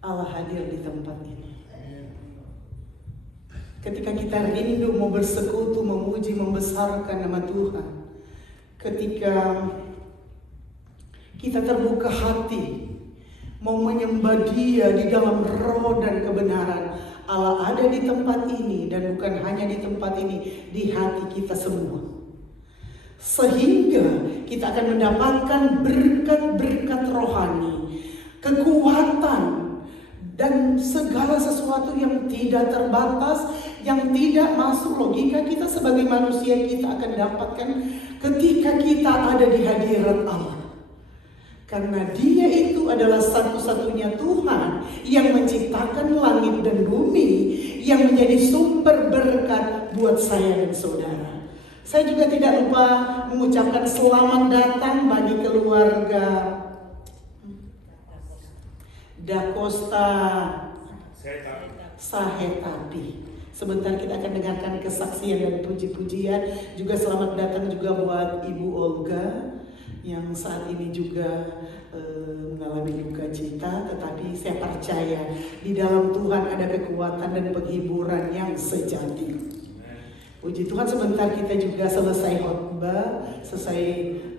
Allah hadir di tempat ini. Ketika kita rindu mau bersekutu, memuji, membesarkan nama Tuhan. Ketika kita terbuka hati, mau menyembah Dia di dalam roh dan kebenaran, Allah ada di tempat ini, dan bukan hanya di tempat ini, di hati kita semua. Sehingga kita akan mendapatkan berkat-berkat rohani, kekuatan, dan segala sesuatu yang tidak terbatas, yang tidak masuk logika kita sebagai manusia, kita akan dapatkan ketika kita ada di hadirat Allah. Karena Dia itu adalah satu-satunya Tuhan yang menciptakan langit dan bumi, yang menjadi sumber berkat buat saya dan saudara. Saya juga tidak lupa mengucapkan selamat datang bagi keluarga Da Costa Sahetapi. Sebentar kita akan dengarkan kesaksian dan puji-pujian. Juga selamat datang juga buat Ibu Olga yang saat ini juga mengalami duka cita, tetapi saya percaya di dalam Tuhan ada kekuatan dan penghiburan yang sejati. Puji Tuhan, sebentar kita juga selesai khotbah,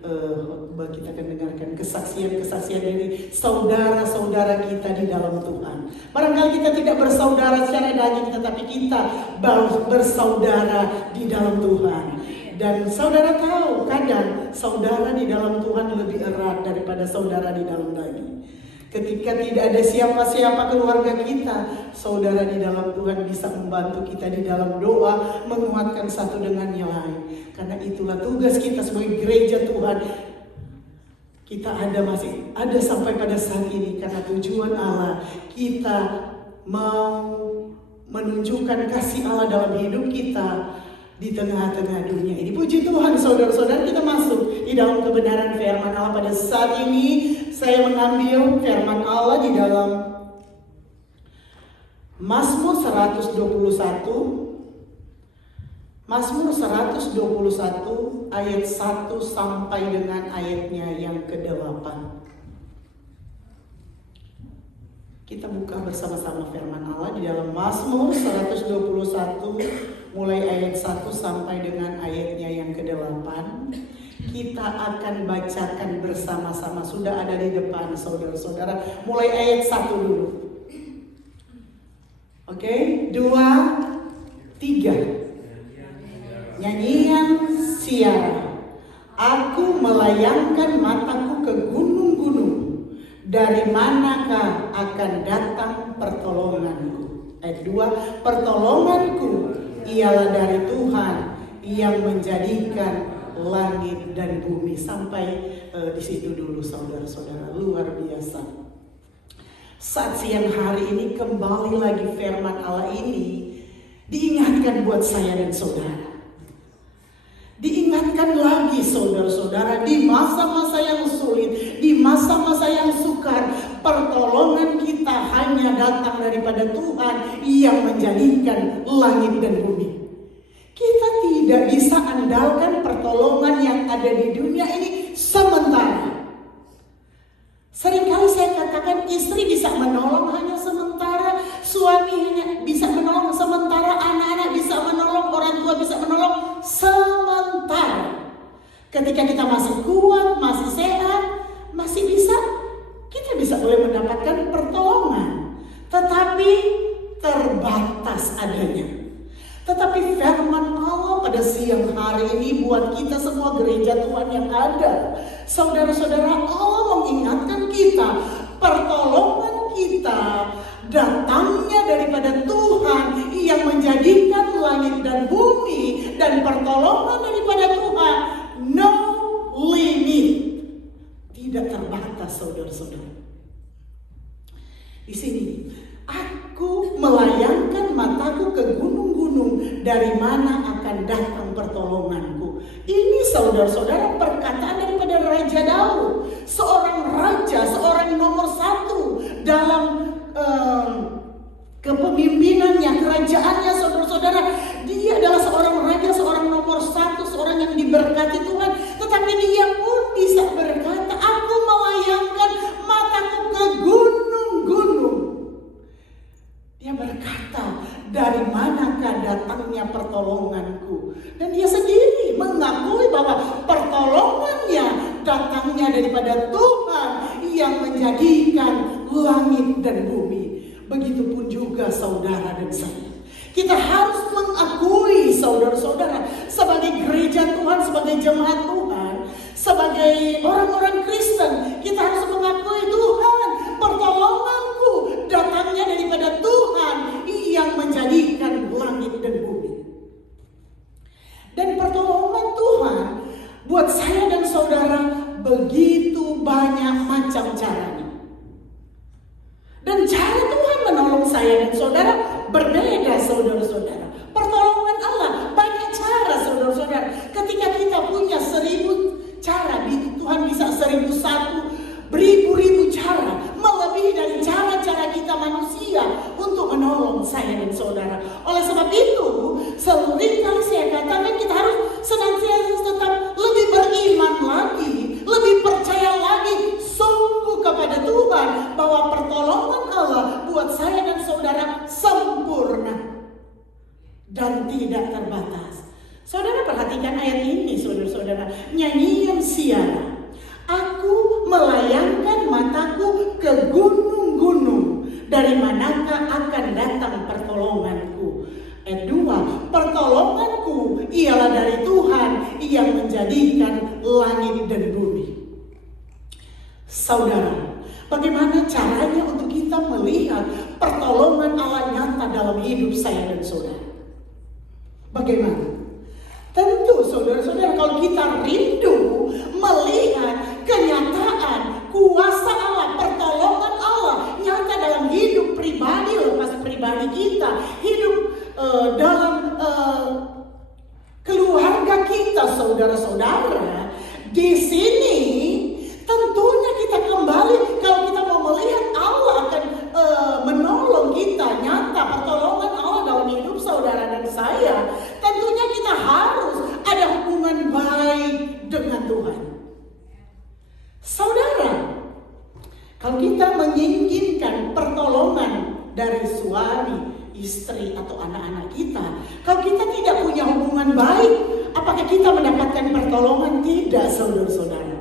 khotbah kita akan dengarkan kesaksian-kesaksian dari saudara-saudara kita di dalam Tuhan. Barangkali kita tidak bersaudara secara daging, tetapi kita bersaudara di dalam Tuhan. Dan saudara tahu, kadang saudara di dalam Tuhan lebih erat daripada saudara di dalam daging. Ketika tidak ada siapa-siapa keluarga kita, saudara di dalam Tuhan bisa membantu kita di dalam doa, menguatkan satu dengan yang lain. Karena itulah tugas kita sebagai gereja Tuhan. Kita masih ada sampai pada saat ini karena tujuan Allah. Kita mau menunjukkan kasih Allah dalam hidup kita di tengah-tengah dunia ini. Puji Tuhan, saudara-saudara, kita masuk di dalam kebenaran firman Allah. Pada saat ini saya mengambil firman Allah di dalam Mazmur 121. Mazmur 121 ayat 1 sampai dengan ayatnya yang ke-8. Kita buka bersama-sama firman Allah di dalam Mazmur 121 mulai ayat 1 sampai dengan ayatnya yang ke-8. Kita akan bacakan bersama-sama. Sudah ada di depan saudara-saudara. Mulai ayat 1 dulu. Oke, 2, 3. Nyanyian siara. Aku melayangkan mataku ke gunung-gunung. Dari manakah akan datang pertolonganku? Ayat 2, pertolonganku ialah dari Tuhan yang menjadikan langit dan bumi. Sampai di situ dulu saudara-saudara, luar biasa. Saat siang hari ini kembali lagi firman Allah ini diingatkan buat saya dan saudara. Diingatkan lagi saudara-saudara, di masa-masa yang sulit, di masa-masa yang sukar, pertolongan kita hanya datang daripada Tuhan yang menjadikan langit dan bumi. Kita tidak bisa andalkan pertolongan yang ada di dunia ini sementara. Seringkali saya katakan istri bisa menolong hanya sementara, suami hanya bisa menolong sementara, anak-anak bisa menolong, orang tua bisa menolong sementara. Ketika kita masih kuat, masih sehat, masih bisa, kita bisa boleh mendapatkan pertolongan. Tetapi terbatas adanya. Tetapi firman Allah pada siang hari ini buat kita semua gereja Tuhan yang ada, saudara-saudara, Allah mengingatkan kita, pertolongan kita datangnya daripada Tuhan yang menjadikan langit dan bumi, dan pertolongan daripada Tuhan no limit, tidak terbatas saudara-saudara. Di sini, aku melayangkan mataku ke gunung-gunung, dari mana akan datang pertolonganku. Ini saudara-saudara perkataan daripada Raja Daud, seorang raja, seorang nomor 1 dalam kepemimpinannya, kerajaannya saudara-saudara. Dia adalah seorang raja, seorang nomor 1, seorang yang diberkati Tuhan. Tetapi dia pun bisa berkata, aku melayangkan mataku ke gunung-gunung. pertolonganku. Dan dia sendiri mengakui bahwa pertolongannya datangnya daripada Tuhan yang menjadikan langit dan bumi. Begitupun juga saudara dan saya. Kita harus mengakui saudara-saudara sebagai gereja Tuhan, sebagai jemaat Tuhan, sebagai orang-orang Kristen, kita harus mengakui Tuhan, pertolonganku datangnya daripada Tuhan yang menjadikan langit dan bumi. Dan pertolongan Tuhan buat saya dan saudara begitu banyak macam caranya. Dan cara Tuhan menolong saya dan saudara berbeda, saudara-saudara. Pertolongan Allah banyak cara, saudara-saudara. Ketika kita punya 1000 cara, Tuhan bisa 1001, beribu-ribu cara, melebihi dari cara-cara kita manusia untuk menolong saya dan saudara. Oleh sebab itu, sering kali saya katakan kita harus senantiasa tetap lebih beriman lagi, lebih percaya lagi sungguh kepada Tuhan bahwa pertolongan Allah buat saya dan saudara sempurna dan tidak terbatas. Saudara perhatikan ayat ini, saudara-saudara. Nyanyian Siara. Aku melayangkan mataku ke gunung-gunung. Dari manakah akan datang pertolonganku? Ayat 2. Pertolonganku ialah dari Tuhan yang menjadikan langit dan bumi. Saudara, bagaimana caranya untuk kita melihat pertolongan Allah nyata dalam hidup saya dan saudara? Bagaimana? Tentu saudara-saudara, kalau kita rindu melihat kenyataan kuasa Allah, pertolongan Allah nyata dalam hidup pribadi, lepas pribadi kita, hidup dalam keluarga kita, saudara-saudara, di sini tentunya kita kembali, kalau kita mau melihat Allah akan menolong kita nyata, pertolongan Allah dalam hidup saudara dan saya, tentunya kita harus ada hubungan baik dengan Tuhan. Saudara, kalau kita menginginkan pertolongan dari suami, istri atau anak-anak kita, kalau kita tidak punya hubungan baik, apakah kita mendapatkan pertolongan? Tidak, saudara-saudara.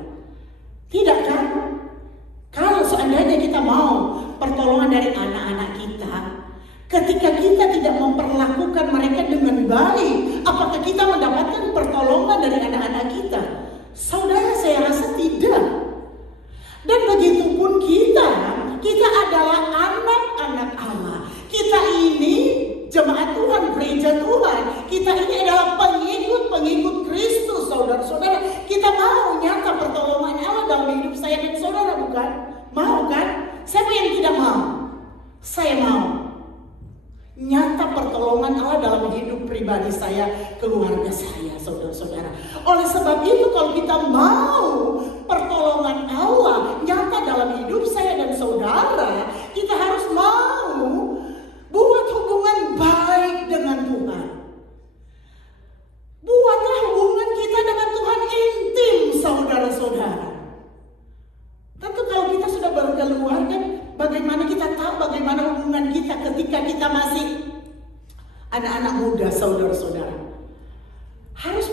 Tidak kan? Kalau seandainya kita mau pertolongan dari anak-anak kita, ketika kita tidak memperlakukan mereka dengan baik, apakah kita mendapatkan pertolongan dari anak-anak kita? Saudara, saya rasa tidak. Dan begitu pun kita adalah anak-anak Allah. Kita ini jemaat Tuhan, gereja Tuhan. Kita ini adalah pengikut Kristus, saudara-saudara. Kita mau nyata pertolongan Allah dalam hidup saya dan saudara, bukan? Mau kan? Siapa yang tidak mau? Saya mau. Nyata pertolongan Allah dalam hidup pribadi saya, keluarga saya, saudara-saudara. Oleh sebab itu, kalau kita mau pertolongan Allah nyata dalam hidup saya dan saudara, kita harus mau buat hubungan baik dengan Tuhan. Buatlah hubungan kita dengan Tuhan intim, saudara-saudara. Tentu kalau kita sudah berkeluarga, bagaimana kita tahu bagaimana hubungan kita ketika kita masih anak-anak muda, saudara-saudara. Harus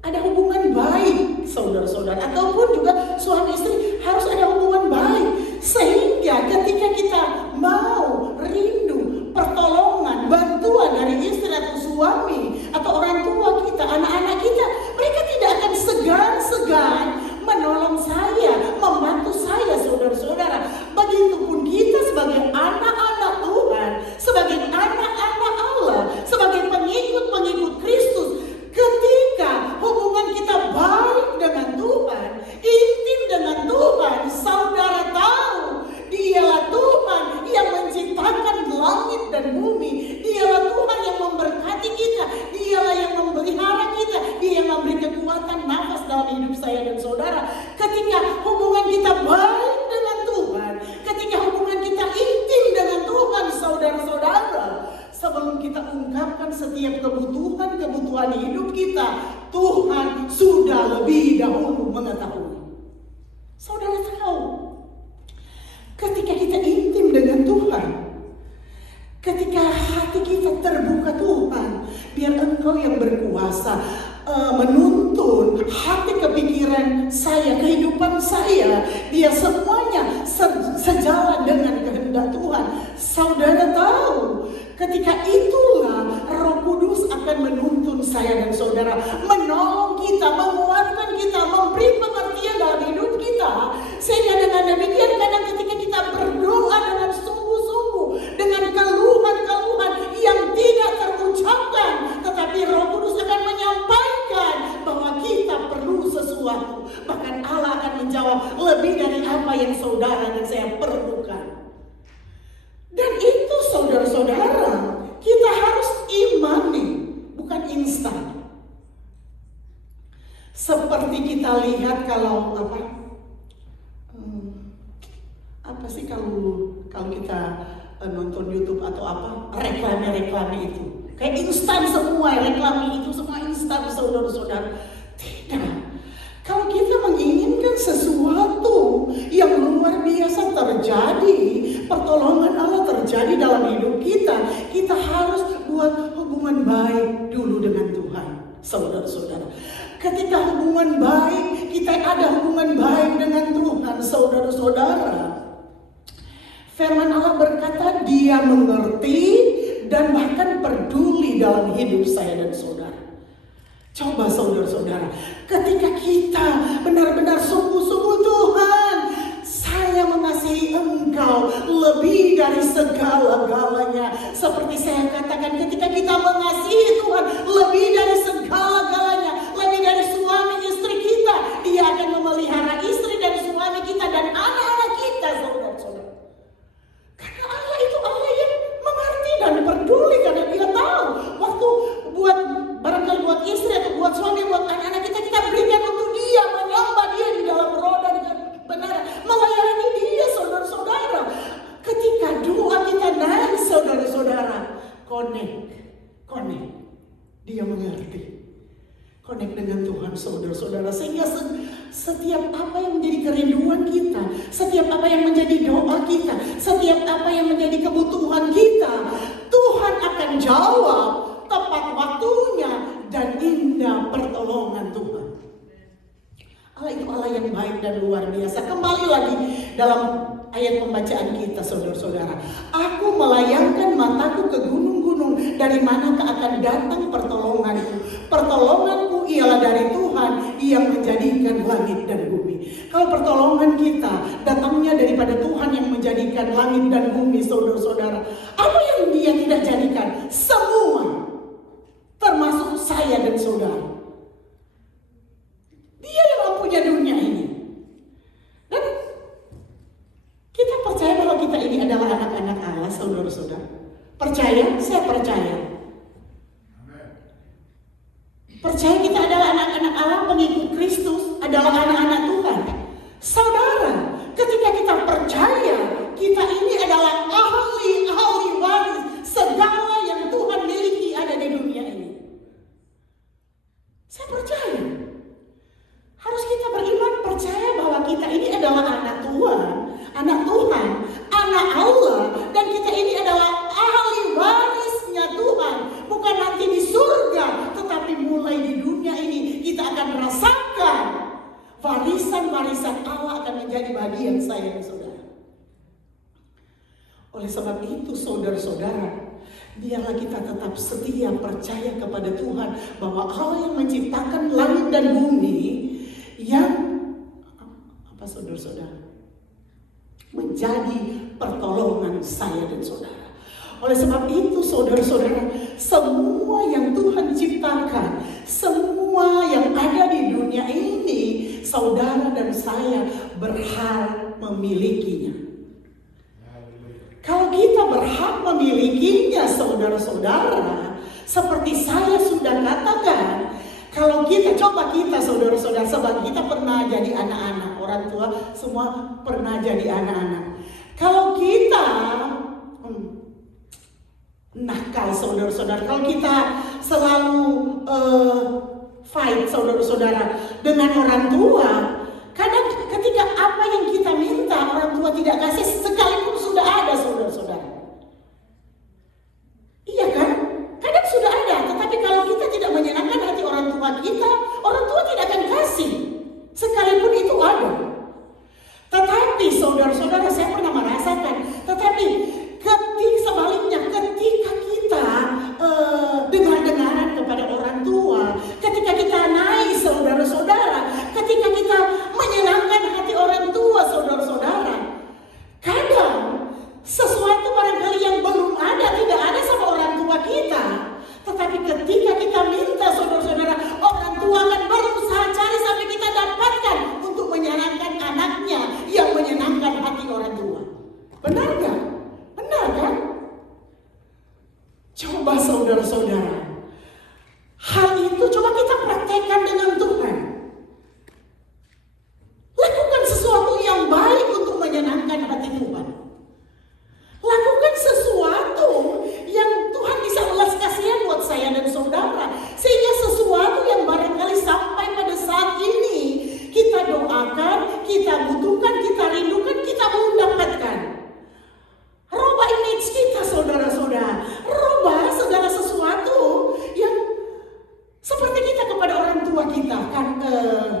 ada hubungan baik, saudara-saudara. Ataupun juga suami istri harus ada hubungan baik. Sehingga ketika kita mau rindu pertolongan, bantuan dari istri atau suami atau orang tua kita, anak-anak kita, mereka tidak akan segan-segan menolong saya, membantu saya, saudara-saudara. Begitupun kita sebagai anak-anak Tuhan, sebagai anak-anak Allah, sebagai pengikut-pengikut Kristus, ketika hubungan kita baik dengan Tuhan, intim dengan Tuhan, saudara tahu, Dialah Tuhan yang menciptakan langit dan bumi. Dialah Tuhan yang memberkati kita, Dialah yang memelihara kita, Dia yang memberi kekuatan nafas dalam hidup saya dan saudara. Ketika hubungan kita baik dengan Tuhan, ketika hubungan kita intim dengan Tuhan, saudara-saudara, sebelum kita ungkapkan setiap kebutuhan hidup kita, Tuhan sudah lebih dahulu mengetahui. Saudara tahu, ketika kita intim dengan Tuhan, ketika hati kita terbuka Tuhan, Biar Engkau yang berkuasa menuntun hati kepikiran saya, kehidupan saya. Biar semuanya sejalan dengan kehendak Tuhan. Saudara tahu, ketika itulah Roh Kudus akan menuntun saya dan saudara, menolong kita, menguatkan kita, memberi pengertian dalam hidup kita. Sehingga dengan demikian kadang ketika kita berdoa dengan sungguh-sungguh, dengan keluhan-keluhan yang tidak terucapkan, tetapi Roh Kudus akan menyampaikan bahwa kita perlu sesuatu. Bahkan Allah akan menjawab lebih dari apa yang saudara dan saya perlukan. Dan itu saudara-saudara, kita harus imani, bukan instan. Seperti kita lihat kalau apa sih kalau kita nonton YouTube atau apa, reklame itu kayak instan semua, reklame itu semua instan, saudara-saudara. Tidak. Kalau kita menginginkan sesuatu yang luar biasa terjadi, pertolongan Allah terjadi dalam hidup kita, kita harus buat hubungan baik dulu dengan Tuhan, saudara-saudara. Ketika hubungan baik, kita ada hubungan baik dengan Tuhan, saudara-saudara. Firman Allah berkata, Dia mengerti dan bahkan peduli dalam hidup saya dan saudara. Coba saudara-saudara, ketika kita benar-benar sungguh-sungguh, Tuhan, saya mengasihi Engkau lebih dari segala-galanya. Seperti saya katakan, ketika kita mengasihi Tuhan lebih dari segala-galanya, lebih dari suami istri kita, Dia akan memelihara istri dan suami kita dan anak-anak kita, saudara-saudara. Karena Allah itu Allah yang mengerti dan peduli, karena Dia tahu waktu barangkali buat istri atau buat suami, buat anak-anak kita berikan untuk Dia, menyembah Dia di dalam roh dan kebenaran, melayani Dia, saudara-saudara. Ketika doa kita naik, saudara-saudara, connect, Dia mengerti. Connect dengan Tuhan, saudara-saudara, sehingga setiap apa yang menjadi kerinduan kita, setiap apa yang menjadi doa kita, setiap apa yang menjadi kebutuhan kita, Tuhan akan jawab tepat waktunya dan indah pertolongan Tuhan. Allah itu Allah yang baik dan luar biasa. Kembali lagi dalam ayat pembacaan kita, saudara-saudara. Aku melayangkan mataku ke gunung-gunung, dari manakah akan datang pertolonganku? Pertolonganku ialah dari Tuhan yang menjadikan langit dan bumi. Kalau pertolongan kita datangnya daripada Tuhan yang menjadikan langit dan bumi, saudara-saudara, apa yang Dia tidak jadikan? Semua, termasuk saya dan saudara. Dia yang mempunyai dunia ini. Dan kita percaya bahwa kita ini adalah anak-anak Allah, saudara-saudara. Percaya? Saya percaya. Percaya kita adalah anak-anak Allah, pengikut Kristus, adalah anak-anak Tuhan. Saudara, ketika kita percaya kita ini adalah ahli waris, segala yang Tuhan miliki ada di dunia ini. Saya percaya. Harus kita beriman, percaya bahwa kita ini adalah anak Tuhan, anak Allah, dan kita ini adalah ahli warisnya Tuhan. Bukan nanti di surga, tetapi mulai di dunia ini kita akan merasakan warisan-warisan Allah akan menjadi bagian saya dan saudara. Oleh sebab itu, saudara-saudara, biarlah kita tetap setia percaya kepada Tuhan bahwa Allah yang menciptakan langit dan bumi, yang saudara-saudara, menjadi pertolongan saya dan saudara. Oleh sebab itu, saudara-saudara, semua yang Tuhan ciptakan, semua yang ada di dunia ini, saudara dan saya berhak memilikinya. Kalau kita berhak memilikinya, saudara-saudara, seperti saya sudah katakan, kalau kita, coba kita saudara-saudara, sebab kita pernah jadi anak-anak, orang tua semua pernah jadi anak-anak. Kalau kita nakal, saudara-saudara, kalau kita selalu fight, saudara-saudara, dengan orang tua, kadang ketika apa yang kita minta orang tua tidak kasih, sekalipun sudah ada, saudara-saudara. Iya kan? Kadang sudah ada, tetapi kalau saudara-saudara. Hal itu coba kita praktekkan dengan Tuhan. Lakukan sesuatu yang baik untuk menyenangkan hati Tuhan. Lakukan sesuatu yang Tuhan bisa ulas kasihan buat saya dan saudara. Sehingga sesuatu yang barangkali sampai pada saat ini kita doakan, kita butuhkan, kita rindukan, kita mau dapatkan. Rubah image kita saudara-saudara. Rubah segala sesuatu yang seperti kita kepada orang tua kita kan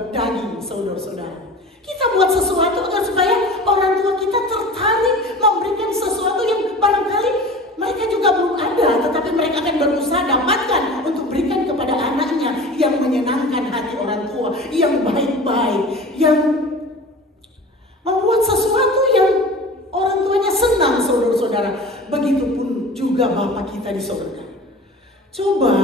daging saudara-saudara. Kita buat sesuatu agar supaya orang tua kita tertarik memberikan sesuatu yang barangkali mereka juga belum ada, tetapi mereka akan berusaha dapatkan untuk berikan kepada anaknya yang menyenangkan hati orang tua, yang baik-baik, yang membuat sesuatu yang orang tuanya senang saudara-saudara. Begitupun juga Bapa kita di surga. Coba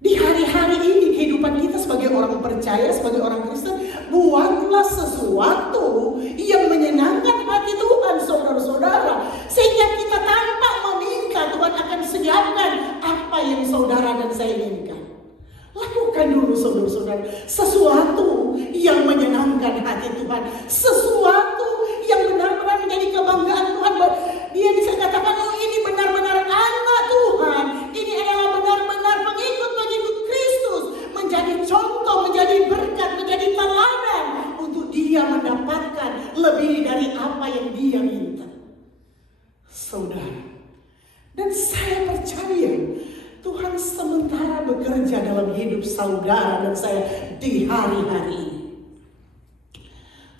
di hari-hari ini kehidupan kita sebagai orang percaya, sebagai orang Kristen, buatlah sesuatu yang menyenangkan hati Tuhan saudara-saudara. Sehingga kita tanpa meminta Tuhan akan sediakan apa yang saudara dan saya inginkan. Lakukan dulu saudara-saudara sesuatu yang menyenangkan hati Tuhan. Sesuatu yang benar-benar menjadi kebanggaan Tuhan. Dia bisa katakan, oh ini benar-benar anak Tuhan. Ini adalah benar-benar pengikut-pengikut Kristus. Menjadi contoh, menjadi berkat, menjadi teladan. Untuk dia mendapatkan lebih dari apa yang dia minta. Saudara. Dan saya percaya Tuhan sementara bekerja dalam hidup saudara dan saya di hari-hari ini.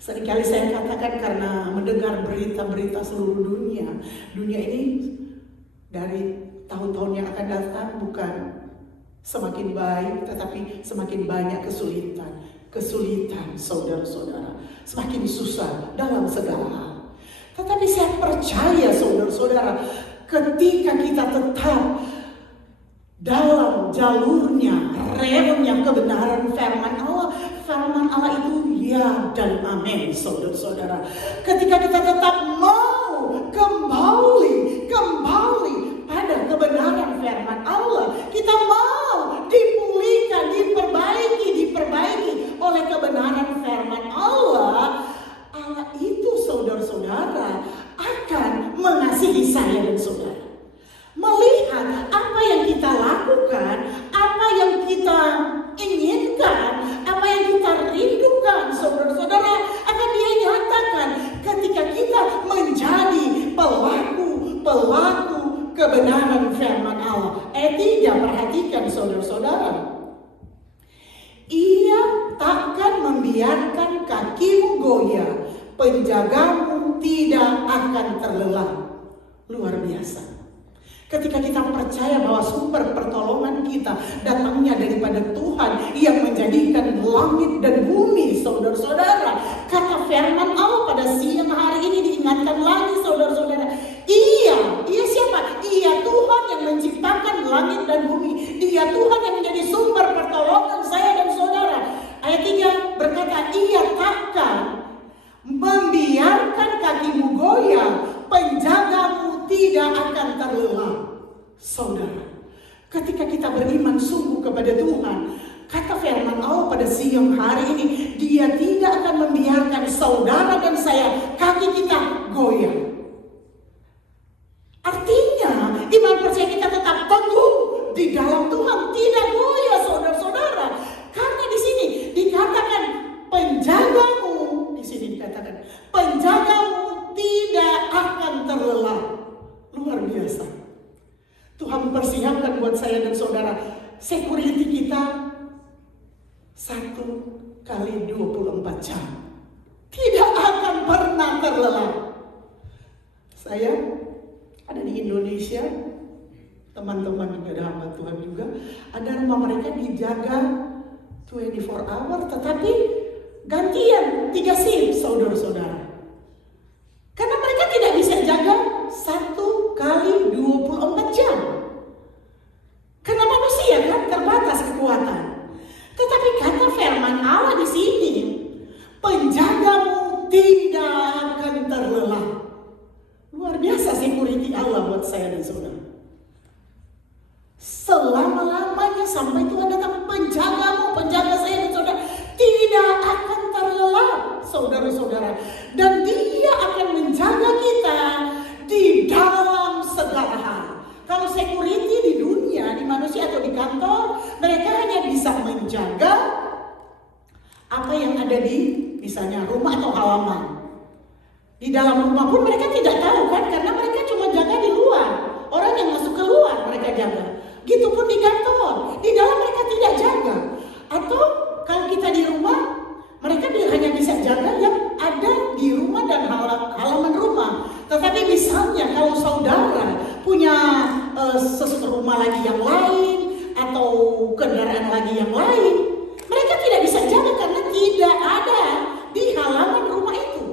Seringkali saya katakan karena mendengar berita-berita seluruh dunia. Dunia ini dari tahun-tahun yang akan datang bukan semakin baik, tetapi semakin banyak kesulitan. Kesulitan saudara-saudara. Semakin susah dalam segala hal. Tetapi saya percaya saudara-saudara, ketika kita tetap dalam jalurnya, relnya kebenaran firman Allah itu ya dan amin saudara-saudara. Ketika kita tetap mau kembali pada kebenaran firman Allah, kita mau dipulihkan, diperbaiki oleh kebenaran firman Allah. Allah itu saudara-saudara akan mengasihi saya dan saudara. Melihat apa yang kita lakukan, apa yang kita inginkan, apa yang kita rindukan, saudara-saudara, akan dia nyatakan ketika kita menjadi pelaku kebenaran firman Allah. Ayat 3, perhatikan saudara-saudara. Ia takkan membiarkan kakimu goyah, penjagamu tidak akan terlelap. Luar biasa. Ketika kita percaya bahwa sumber pertolongan kita datangnya daripada Tuhan yang menjadikan langit dan bumi, saudara-saudara. Kata firman Allah pada siang hari ini diingatkan lagi saudara-saudara. Ia siapa? Ia Tuhan yang menciptakan langit dan bumi. Dia Tuhan yang menjadi sumber pertolongan saya dan saudara. Ayat 3 berkata, ia takkan membiarkan kakimu goyah, penjagamu tidak akan terlelap. Saudara, ketika kita beriman sungguh kepada Tuhan, kata firman Allah pada siang hari ini, dia tidak akan membiarkan saudara dan saya kaki kita goyah. Artinya iman percaya kita tetap teguh di dalam Tuhan, tidak goyah saudara-saudara. Karena di sini dikatakan penjagamu, di sini dikatakan penjagamu tidak akan terlelap. Luar biasa. Tuhan mempersiapkan buat saya dan saudara security kita 1 kali 24 jam. Tidak akan pernah terlelap. Saya ada di Indonesia, teman-teman juga ada hamba Tuhan juga, ada rumah mereka dijaga 24 hour, tetapi gantian 3 shift saudara-saudara. Karena mereka tidak bisa jaga 1 kali 24 jam. Karena manusia kan terbatas kekuatan. Tetapi kata firman Allah di sini, penjagamu tidak akan terlelap. Luar biasa security Allah buat saya dan saudara. selama-lamanya sampai Tuhan datang. Penjagamu, penjaga saya dan saudara, tidak akan terlelap, saudara-saudara. Dan Dia akan menjaga kita di dalam segala hal. Kalau security di dunia, di manusia atau di kantor, mereka hanya bisa menjaga apa yang ada di misalnya rumah atau halaman. Di dalam rumah pun mereka tidak tahu kan, karena mereka cuma jaga di luar. Orang yang masuk keluar mereka jaga. Gitupun di kantor, di dalam mereka tidak jaga. Atau kalau kita di rumah, mereka hanya bisa jaga yang ada di rumah dan halaman rumah. Tetapi misalnya kalau saudara punya rumah lagi yang lain atau kendaraan lagi yang lain, mereka tidak bisa jaga karena tidak ada di halaman rumah itu.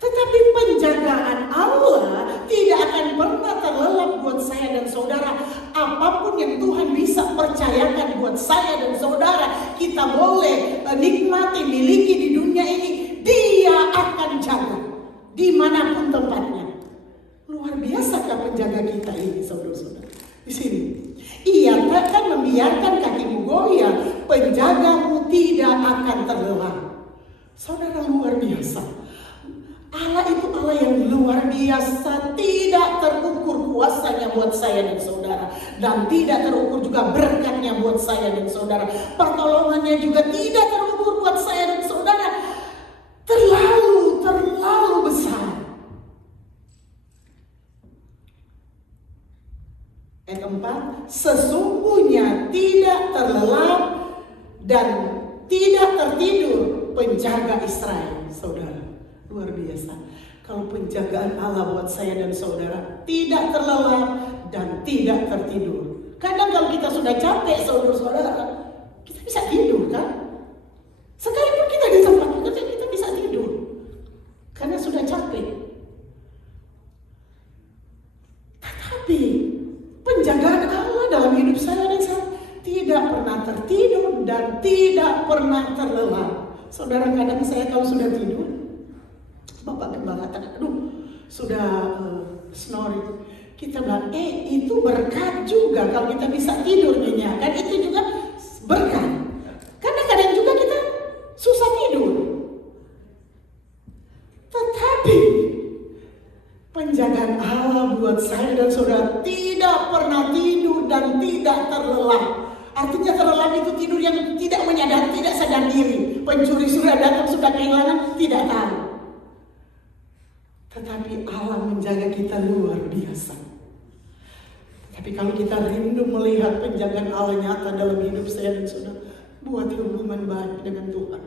Tetapi penjagaan Allah tidak akan pernah terlelap buat saya dan saudara. Apapun yang Tuhan bisa percayakan buat saya dan saudara, kita boleh nikmati, miliki di dunia ini, Dia akan jaga dimanapun tempatnya. Luar biasakah penjaga kita ini, saudara-saudara? Di sini, Ia takkan membiarkan kakimu goyah, penjagamu tidak akan terlelap. Saudara, luar biasa. Allah itu Allah yang luar biasa, tidak terukur kuasanya buat saya dan saudara, dan tidak terukur juga berkatnya buat saya dan saudara. Pertolongannya juga tidak terukur buat saya dan saudara. Terlalu besar. Ayat 4, sesungguhnya tidak terlelap dan tidak tertidur penjaga Israel, saudara. Luar biasa. Kalau penjagaan Allah buat saya dan saudara, tidak terlelap dan tidak tertidur. Kadang kalau kita sudah capek, saudara-saudara, kita bisa tidur kan? Sekalipun kita di tempat kerja, kita bisa tidur karena sudah capek. Tetapi penjagaan Allah dalam hidup saya dan saya tidak pernah tertidur dan tidak pernah terlelap. Saudara, kadang saya kalau sudah tidur, Bapak Gembala katakan, aduh sudah snoring. Kita bilang, itu berkat juga kalau kita bisa tidur nyenyak. Kan itu juga berkat. Karena kadang juga kita susah tidur. Tetapi penjagaan Allah buat saya dan saudara tidak pernah tidur dan tidak terlelap. Artinya terlelap itu tidur yang tidak menyadari, tidak sadar diri. Pencuri sudah datang, sudah kehilangan, tidak tahu. Tetapi Allah menjaga kita luar biasa. Tapi kalau kita rindu melihat penjagaan Allah nyata dalam hidup saya dan saudara, buat hubungan baik dengan Tuhan.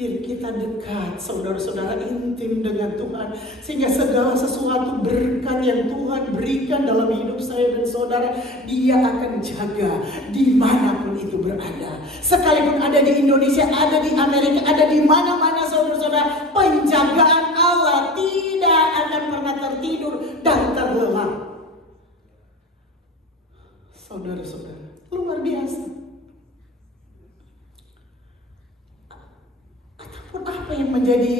Biar kita dekat, saudara-saudara, intim dengan Tuhan. Sehingga segala sesuatu berkat yang Tuhan berikan dalam hidup saya dan saudara, Dia akan jaga dimanapun itu berada. Sekalipun ada di Indonesia, ada di Amerika, ada di mana-mana, saudara-saudara, penjagaan Allah tidak akan pernah tertidur dan terlelap. Saudara-saudara, luar biasa. Apa yang menjadi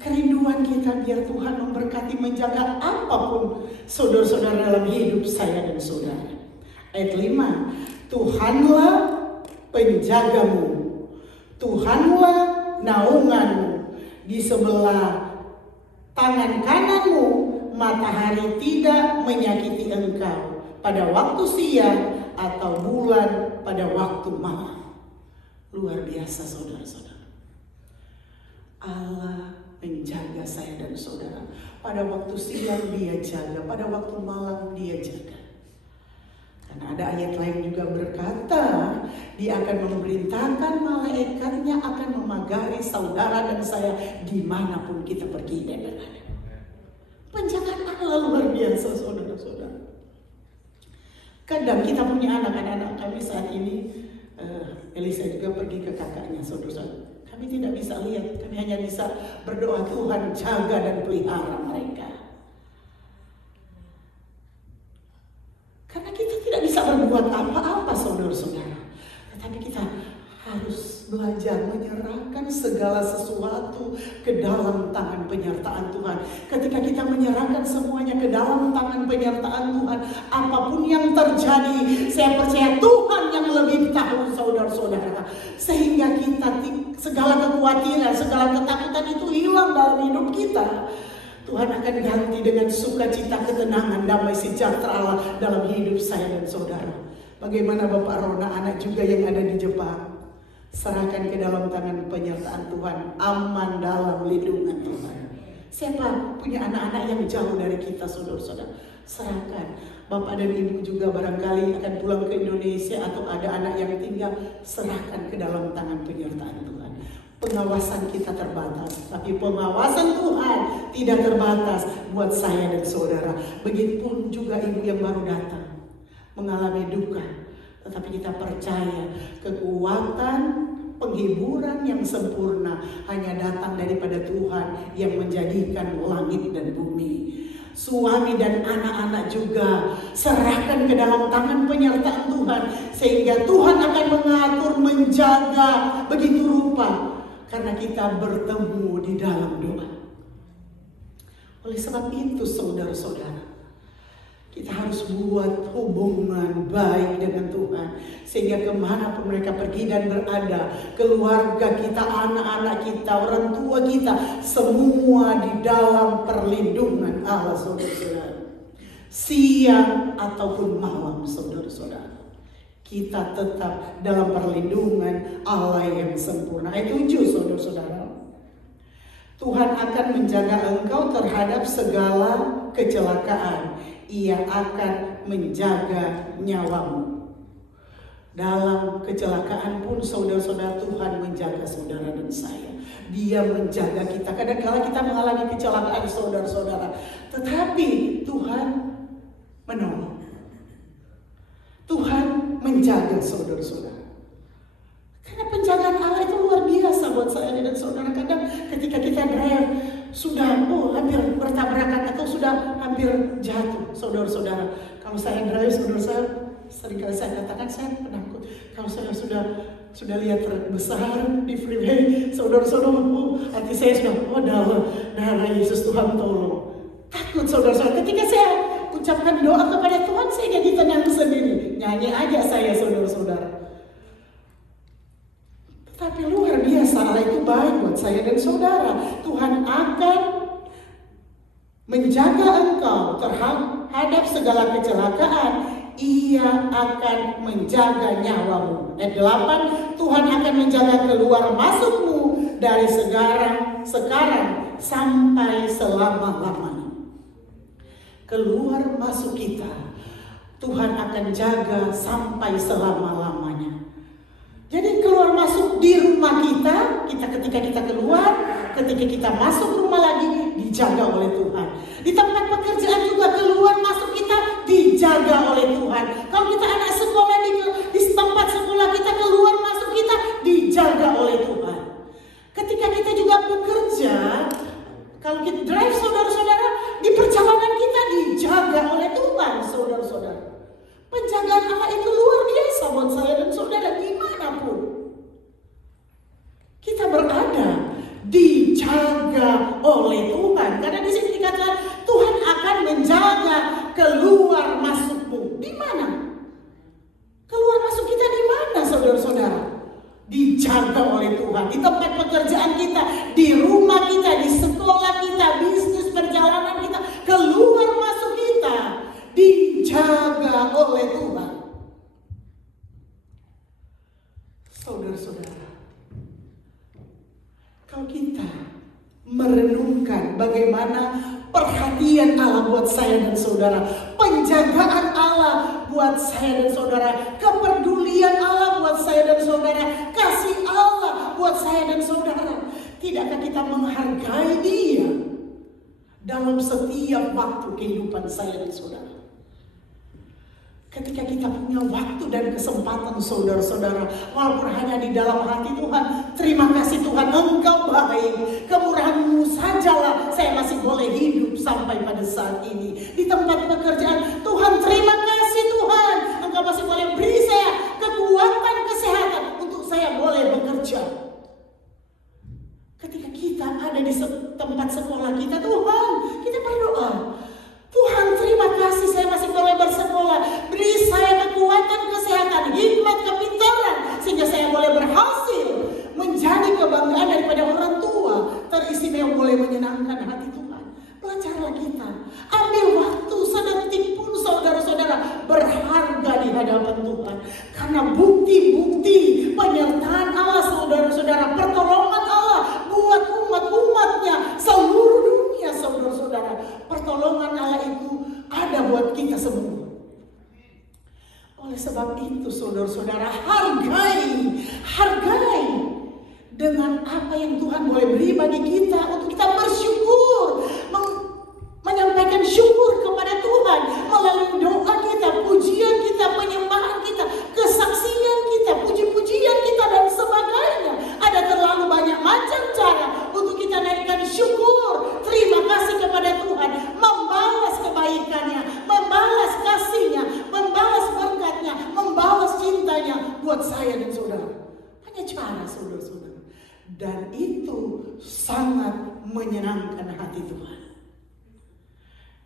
kerinduan kita biar Tuhan memberkati, menjaga apapun saudara-saudara dalam hidup saya dan saudara. Ayat 5, Tuhanlah penjagamu, Tuhanlah naunganmu, di sebelah tangan kananmu matahari tidak menyakiti engkau pada waktu siang atau bulan pada waktu malam. Luar biasa, saudara-saudara. Allah menjaga saya dan saudara. Pada waktu siang Dia jaga, pada waktu malam Dia jaga. Karena ada ayat lain juga berkata, Dia akan memerintahkan malaikatnya akan memagari saudara dan saya dimanapun kita pergi dan berada. Penjagaan Allah luar biasa, saudara-saudara. Kadang kita punya anak-anak kami saat ini, Elisa juga pergi ke kakaknya, saudara-saudara. Kami tidak bisa lihat, kami hanya bisa berdoa, Tuhan jaga dan pelihara mereka. Karena kita tidak bisa berbuat apa-apa, saudara-saudara. Tetapi kita harus belajar menyerahkan segala sesuatu ke dalam tangan penyertaan Tuhan. Ketika kita menyerahkan semuanya ke dalam tangan penyertaan Tuhan, apapun yang terjadi, saya percaya Tuhan yang lebih tahu, saudara-saudara. Sehingga kita segala kekhawatiran, segala ketakutan itu hilang dalam hidup kita. Tuhan akan ganti dengan sukacita, ketenangan, damai sejahtera Allah dalam hidup saya dan saudara. Bagaimana Bapak Rona, anak juga yang ada di Jepang? Serahkan ke dalam tangan penyertaan Tuhan, aman dalam lindungan Tuhan. Siapa punya anak-anak yang jauh dari kita, saudara-saudara? Serahkan. Bapak dan Ibu juga barangkali akan pulang ke Indonesia atau ada anak yang tinggal, serahkan ke dalam tangan penyertaan Tuhan. Pengawasan kita terbatas, tapi pengawasan Tuhan tidak terbatas buat saya dan saudara. Begitupun juga ibu yang baru datang, mengalami duka, tetapi kita percaya kekuatan penghiburan yang sempurna hanya datang daripada Tuhan yang menjadikan langit dan bumi. Suami dan anak-anak juga serahkan ke dalam tangan penyertaan Tuhan, sehingga Tuhan akan mengatur, menjaga begitu rupa, karena kita bertemu di dalam doa. Oleh sebab itu saudara-saudara, kita harus buat hubungan baik dengan Tuhan, sehingga kemanapun mereka pergi dan berada, keluarga kita, anak-anak kita, orang tua kita, semua di dalam perlindungan Allah, saudara-saudara. Siang ataupun malam, saudara-saudara, kita tetap dalam perlindungan Allah yang sempurna. Ayat 7, saudara-saudara. Tuhan akan menjaga engkau terhadap segala kecelakaan. Ia akan menjaga nyawamu. Dalam kecelakaan pun saudara-saudara, Tuhan menjaga saudara dan saya. Dia menjaga kita. Kadang-kadang kita mengalami kecelakaan, saudara-saudara, tetapi Tuhan menolong. Tuhan menjaga saudara-saudara. Karena penjagaan Allah itu luar biasa buat saya dan saudara. Kadang ketika kita drive sudah hampir bertabrakan atau sudah hampir jatuh, saudara-saudara. Kalau saya drive, saudara saya seringkali saya katakan saya penakut. Kalau saya sudah lihat truk besar di freeway, saudara-saudara, hati saya sudah darah Yesus, Tuhan tolong. Takut, saudara-saudara. Ketika saya ucapkan doa kepada Tuhan, saya jadi tenang sendiri. Nyanyi aja saya, saudara-saudara. Tapi luar biasa, Allah itu baik buat saya dan saudara. Tuhan akan menjaga engkau terhadap segala kecelakaan. Ia akan menjaga nyawamu. Ayat 8, Tuhan akan menjaga keluar masukmu dari sekarang sampai selama-lamanya. Keluar masuk kita, Tuhan akan jaga sampai selama-lamanya. Jadi keluar masuk di rumah kita ketika kita keluar, ketika kita masuk rumah lagi, dijaga oleh Tuhan. Di tempat pekerjaan juga keluar masuk kita dijaga oleh Tuhan. Kalau kita anak sekolah, di tempat sekolah kita keluar masuk kita dijaga oleh Tuhan. Ketika kita juga bekerja, kalau kita drive, saudara-saudara, di perjalanan kita dijaga oleh Tuhan, saudara-saudara. Penjagaan Allah itu luar biasa buat saya dan saudara dimanapun kita berada, dijaga oleh Tuhan. Karena di sini dikatakan Tuhan akan menjaga keluar masukmu. Di mana? Keluar masuk kita di mana, saudara-saudara? Dijaga oleh Tuhan. Di tempat pekerjaan kita, di rumah kita, di sekolah kita, bisnis, perjalanan kita, keluar masuk kita dijaga oleh Tuhan. Saudara-saudara, kalau kita merenungkan bagaimana perhatian Allah buat saya dan saudara, penjagaan Allah buat saya dan saudara, kepedulian Allah buat saya dan saudara, kasih Allah buat saya dan saudara, tidakkah kita menghargai Dia dalam setiap waktu kehidupan saya dan saudara? Ketika kita punya waktu dan kesempatan, saudara-saudara, walaupun hanya di dalam hati Tuhan, terima kasih Tuhan, Engkau baik, kemurahan-Mu sajalah saya masih boleh hidup sampai pada saat ini. Di tempat pekerjaan, Tuhan terima kasih Tuhan, Engkau masih boleh beri saya kekuatan, kesehatan untuk saya boleh bekerja. hadapan Tuhan. Karena bukti-bukti penyertaan Allah, saudara-saudara, pertolongan Allah buat umat-umatnya seluruh dunia, saudara-saudara. Pertolongan Allah itu ada buat kita semua. Oleh sebab itu, saudara-saudara, hargai dengan apa yang Tuhan boleh beri bagi kita, untuk kita bersyukur, menyampaikan syukur kepada Tuhan melalui doa kita, pujian kita, penyembahan kita, kesaksian kita, puji-pujian kita, dan sebagainya. Ada terlalu banyak macam cara untuk kita naikkan syukur, terima kasih kepada Tuhan, membalas kebaikannya, membalas kasihnya, membalas berkatnya, membalas cintanya buat saya dan saudara. Banyak cara, saudara-saudara. Dan itu sangat menyenangkan hati Tuhan.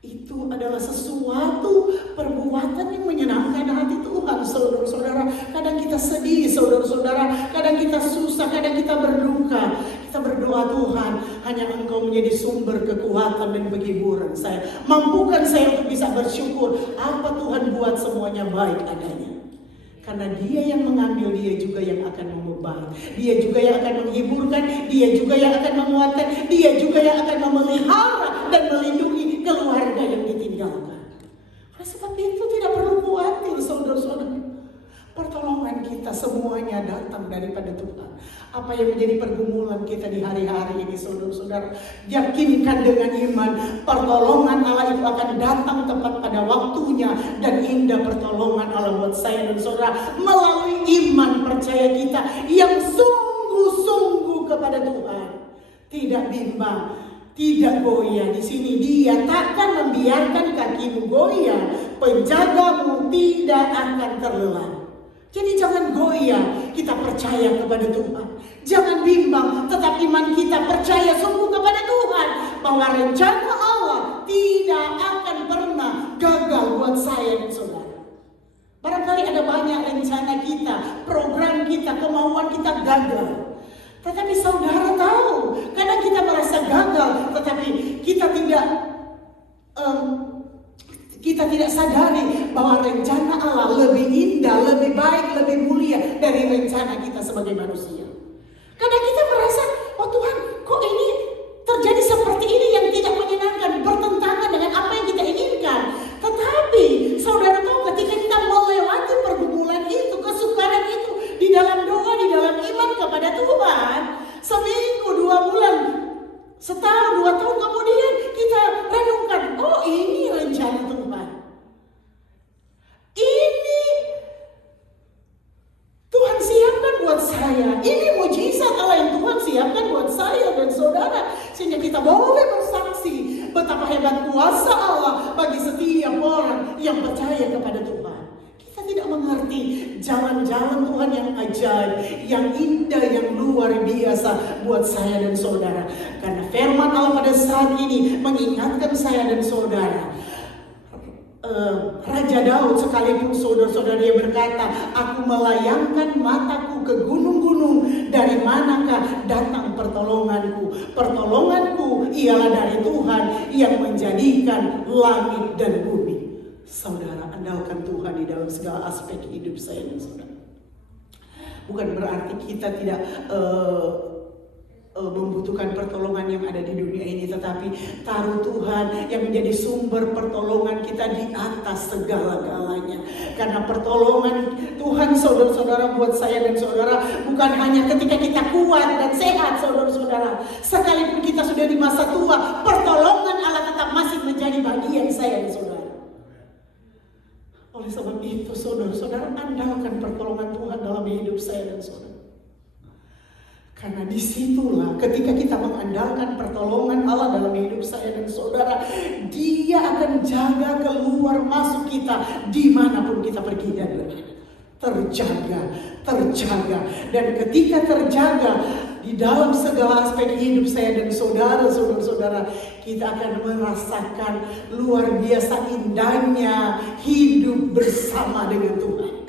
Itu adalah sesuatu perbuatan yang menyenangkan hati Tuhan, saudara-saudara. Kadang kita sedih, saudara-saudara. Kadang kita susah, kadang kita berduka. Kita berdoa, Tuhan, hanya Engkau menjadi sumber kekuatan dan penghiburan saya. Mampukan saya untuk bisa bersyukur. Apa Tuhan buat semuanya baik adanya. Karena Dia yang mengambil, Dia juga yang akan membeban, Dia juga yang akan menghiburkan, Dia juga yang akan menguatkan, Dia juga yang akan memelihara dan melindungi keluarga yang ditinggalkan. Oleh sebab itu tidak perlu khawatir, saudara-saudara. Pertolongan kita semuanya datang daripada Tuhan. Apa yang menjadi pergumulan kita di hari-hari ini, saudara-saudara, yakinkan dengan iman, pertolongan Allah itu akan datang tepat pada waktunya. Dan indah pertolongan Allah buat saya dan saudara melalui iman percaya kita yang sungguh-sungguh kepada Tuhan. Tidak bimbang, tidak goyah. Di sini Dia takkan membiarkan kakimu goyah, penjagamu tidak akan terlelap. Jadi jangan goyah, kita percaya kepada Tuhan. Jangan bimbang, tetap iman kita percaya sungguh kepada Tuhan, bahwa rencana Allah tidak akan pernah gagal buat saya dan saudara. Barangkali ada banyak rencana kita, program kita, kemauan kita gagal. Tetapi saudara tahu, kadang kita merasa gagal, tetapi kita tidak sadari bahwa rencana Allah lebih indah, lebih baik, lebih mulia dari rencana kita sebagai manusia. Kadang kita merasa, oh Tuhan, kok ini terjadi seperti ini yang tidak menyenangkan, bertentangan dengan apa yang kita inginkan. Tetapi saudara tahu, ketika kita melewati pergumulan itu, kesukaran itu, di dalam doa, di dalam iman kepada Tuhan, seminggu, 2 bulan, setahun, 2 tahun kemudian kita renungkan, oh ini rencana Tuhan. Ini Tuhan siapkan buat saya. Ini mujizat Allah yang Tuhan siapkan buat saya dan saudara. Sehingga kita boleh bersaksi betapa hebat kuasa Allah bagi setiap orang yang percaya kepada Tuhan. Kita tidak mengerti jalan-jalan Tuhan yang ajaib, yang indah, yang luar biasa buat saya dan saudara. Karena firman Allah pada saat ini mengingatkan saya dan saudara. Raja Daud sekalipun, saudara-saudara, dia berkata, aku melayangkan mataku ke gunung-gunung, dari manakah datang pertolonganku? Pertolonganku ialah dari Tuhan yang menjadikan langit dan bumi. Saudara, andalkan Tuhan di dalam segala aspek hidup saya dan saudara. Bukan berarti kita tidak membutuhkan pertolongan yang ada di dunia ini, tetapi taruh Tuhan yang menjadi sumber pertolongan kita di atas segala-galanya. Karena pertolongan Tuhan, saudara-saudara, buat saya dan saudara bukan hanya ketika kita kuat dan sehat, saudara-saudara. Sekalipun kita sudah di masa tua, pertolongan Allah tetap masih menjadi bagian saya dan saudara. Oleh sebab itu, saudara-saudara, andalkan pertolongan Tuhan dalam hidup saya dan saudara. Karena disitulah ketika kita mengandalkan pertolongan Allah dalam hidup saya dan saudara, Dia akan jaga keluar masuk kita dimanapun kita pergi dan berada. Terjaga. Dan ketika terjaga di dalam segala aspek hidup saya dan saudara-saudara, kita akan merasakan luar biasa indahnya hidup bersama dengan Tuhan.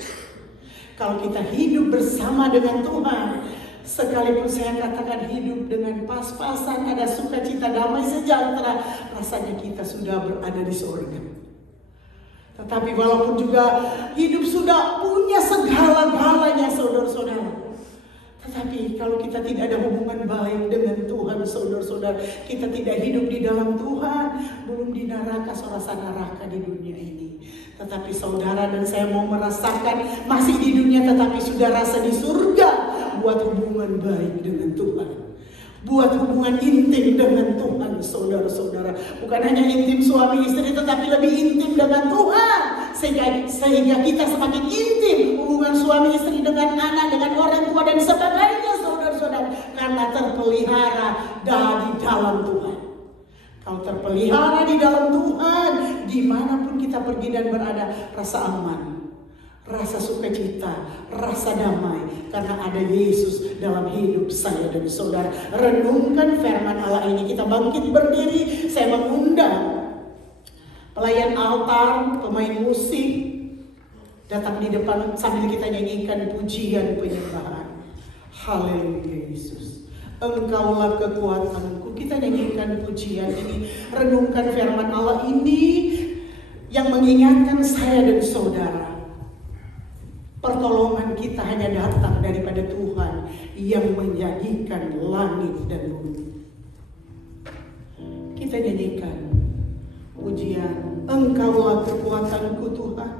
Kalau kita hidup bersama dengan Tuhan, sekalipun saya katakan hidup dengan pas-pasan, ada sukacita, damai, sejahtera, rasanya kita sudah berada di surga. Tetapi walaupun juga hidup sudah punya segala-galanya saudara-saudara, tetapi kalau kita tidak ada hubungan baik dengan Tuhan saudara-saudara, kita tidak hidup di dalam Tuhan, belum di neraka, rasa neraka di dunia ini. Tetapi saudara dan saya mau merasakan masih di dunia tetapi sudah rasa di surga, buat hubungan baik dengan Tuhan. Buat hubungan intim dengan Tuhan saudara-saudara. Bukan hanya intim suami istri tetapi lebih intim dengan Tuhan. Sehingga kita semakin intim hubungan suami istri dengan anak, dengan orang tua dan sebagainya saudara-saudara. Karena terpelihara di dalam Tuhan. Kalau terpelihara di dalam Tuhan, dimanapun kita pergi dan berada, rasa aman, rasa sukacita, rasa damai, karena ada Yesus dalam hidup saya dan saudara. Renungkan firman Allah ini. Kita bangkit berdiri. Saya mengundang pelayan altar, pemain musik, datang di depan sambil kita nyanyikan pujian penyembahan. Haleluya Yesus, Engkaulah kekuatanku. Kita nyanyikan pujian ini, renungkan firman Allah ini yang mengingatkan saya dan saudara. Pertolongan kita hanya datang daripada Tuhan yang menjadikan langit dan bumi. Kita nyanyikan pujian, Engkaulah kekuatanku Tuhan.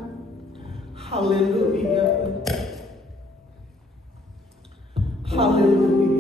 Haleluya. Haleluya.